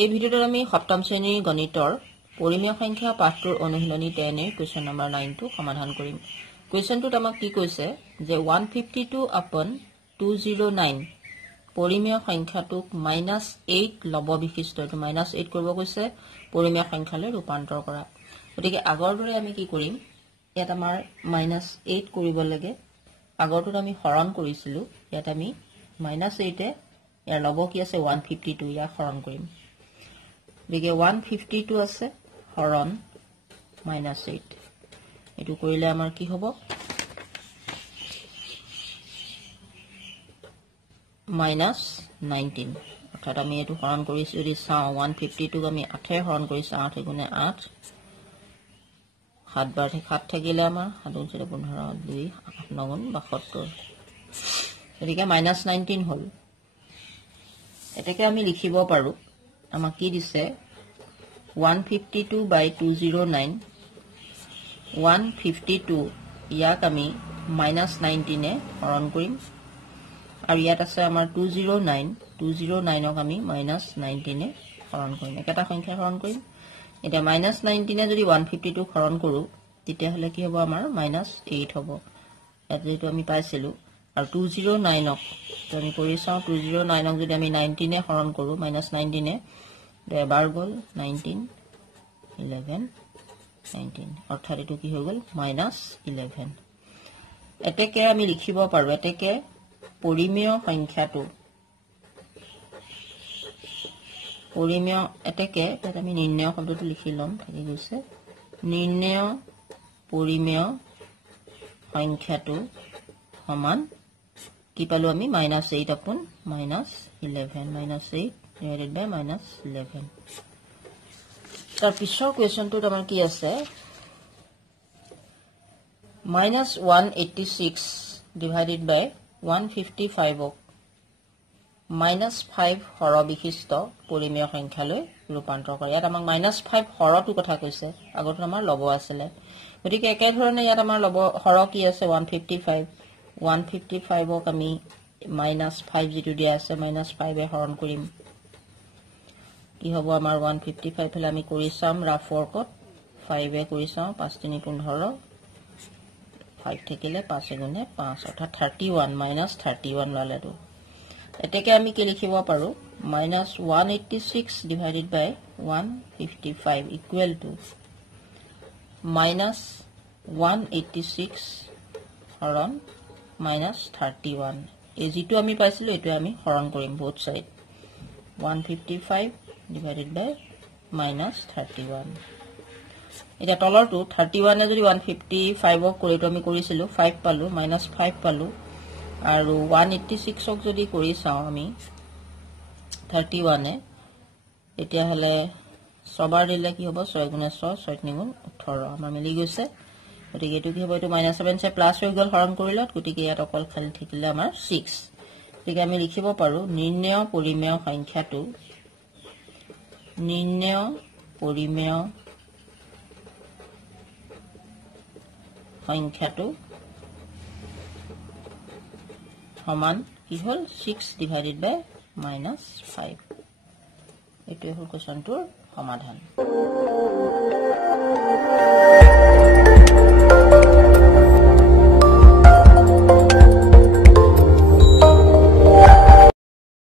এই ভিডিওত আমি সপ্তম শ্ৰেণীৰ গণিতৰ পৰিমেয় সংখ্যা পাঠটোৰ অনুশীলনী 10 এৰ কোৱেশ্চন নম্বৰ 9 টো সমাধান কৰিম। কোৱেশ্চনটোত আমাক কি কৈছে যে 152 upon 209 পৰিমেয় সংখ্যাটোক -8 লব বিশিষ্ট এটো -8 কৰিব কৈছে পৰিমেয় সংখ্যালৈ ৰূপান্তৰ কৰা। গতিকে আগৰ দৰে আমি কি কৰিম ইয়াত আমাৰ -8 কৰিব লাগে। আগৰটোত আমি হৰণ কৰিছিলো ইয়াত আমি -8 এ ইয়াৰ লব কি আছে 152 ইয়াক হৰণ কৰিম। গতিকে 152 আছে হৰণ -8 এটো কৰিলে আমাৰ কি হ'ব -19 অৰ্থাৎ আমি এটো হৰণ কৰিছো যদি চাও 152 ক আমি 8 এ হৰণ কৰিছো 8 গুণে 8 7 বাৰ 7 থাকিলে আমাৰ 7 × 15 2 8 9 72 গতিকে -19 হল। এটাকে আমি লিখিব পাৰো আমাক কি দিছে 152 by 209 152 ইয়াক আমি -19 এ হৰণ কৰিম আৰু ইয়াত আছে আমাৰ 209 ক আমি -19 এ হৰণ কৰিম একটা সংখ্যা হৰণ কৰিম। এটা -19 এ যদি 152 হৰণ কৰো তেতিয়া হলে কি হ'ব আমাৰ -8 হ'ব ইয়াত যেটো আমি পাইছিলো আৰু 209 ক আমি কৰি চাও 209 ক যদি আমি 19 এ হৰণ কৰো -19 এ এবাৰ গল 19 11 19 অৰ্থাৎ এটো কি হৈ গল -11। এতেকে আমি লিখিব পাৰো এতেকে পৰিমেয় সংখ্যাটো পৰিমেয় এতেকে তাত আমি নিৰ্ণয় শব্দটো লিখি লম থাকি গৈছে নিৰ্ণয় পৰিমেয় সংখ্যাটো সমান কি পালো আমি -8 upon -11 -8 divided by -11। তাৰ পিছৰ কোৱেশ্চনটোত আমাৰ কি আছে -186 divided by 155 ক -5 হৰ বিশিষ্ট পৰিমেয় সংখ্যালৈ ৰূপান্তৰ কৰা। ইয়াত আমাক -5 হৰটো কথা কৈছে আগত আমাৰ লব আছিলে গতিকে একে ধৰণে ইয়াত আমাৰ লব হৰ কি আছে 155 ক আমি -5 যেটো দিয়া আছে -5 এ হৰণ কৰিম কি হ'ব আমাৰ 155 হলে আমি কৰি চাম ৰাফ ওয়াৰ্কত 5 এ কৰি চাও 5 3 15 5 থাকিলে 5 গুণে 5 অৰ্থাৎ 31 -31 লালেটো। এতেকে আমি কি লিখিব পাৰো -186 divided by 155 equal to -186 হৰণ -31 এই যেটো আমি পাইছিলো এটো আমি হৰণ কৰিম both side 155 divided by -31। এটা তলৰটো 31 এ যদি 155 ক কৰিটো আমি কৰিছিলো 5 পালো -5 পালো আৰু 186 ক যদি কৰি চাও আমি 31 এ এতিয়া হলে সবাৰ দিলে কি হ'ব 6 গুণে 6 6 গুণ 18 আমাৰ মিলি গৈছে। গতিকে এটো কি হ'ব এটো -7 সে প্লাস হৈ গল হৰণ কৰিলত গতিকে ইয়াত অকল খালি থাকিলে আমাৰ 6। গতিকে আমি লিখিব পাৰো নিৰ্ণয় পৰিমেয় সংখ্যাটো নিৰ্ণয় পৰিমেয় সংখ্যাটো সমান কি হল 6 divided by -5 এটো হল কোৱেশ্চনটোৰ সমাধান।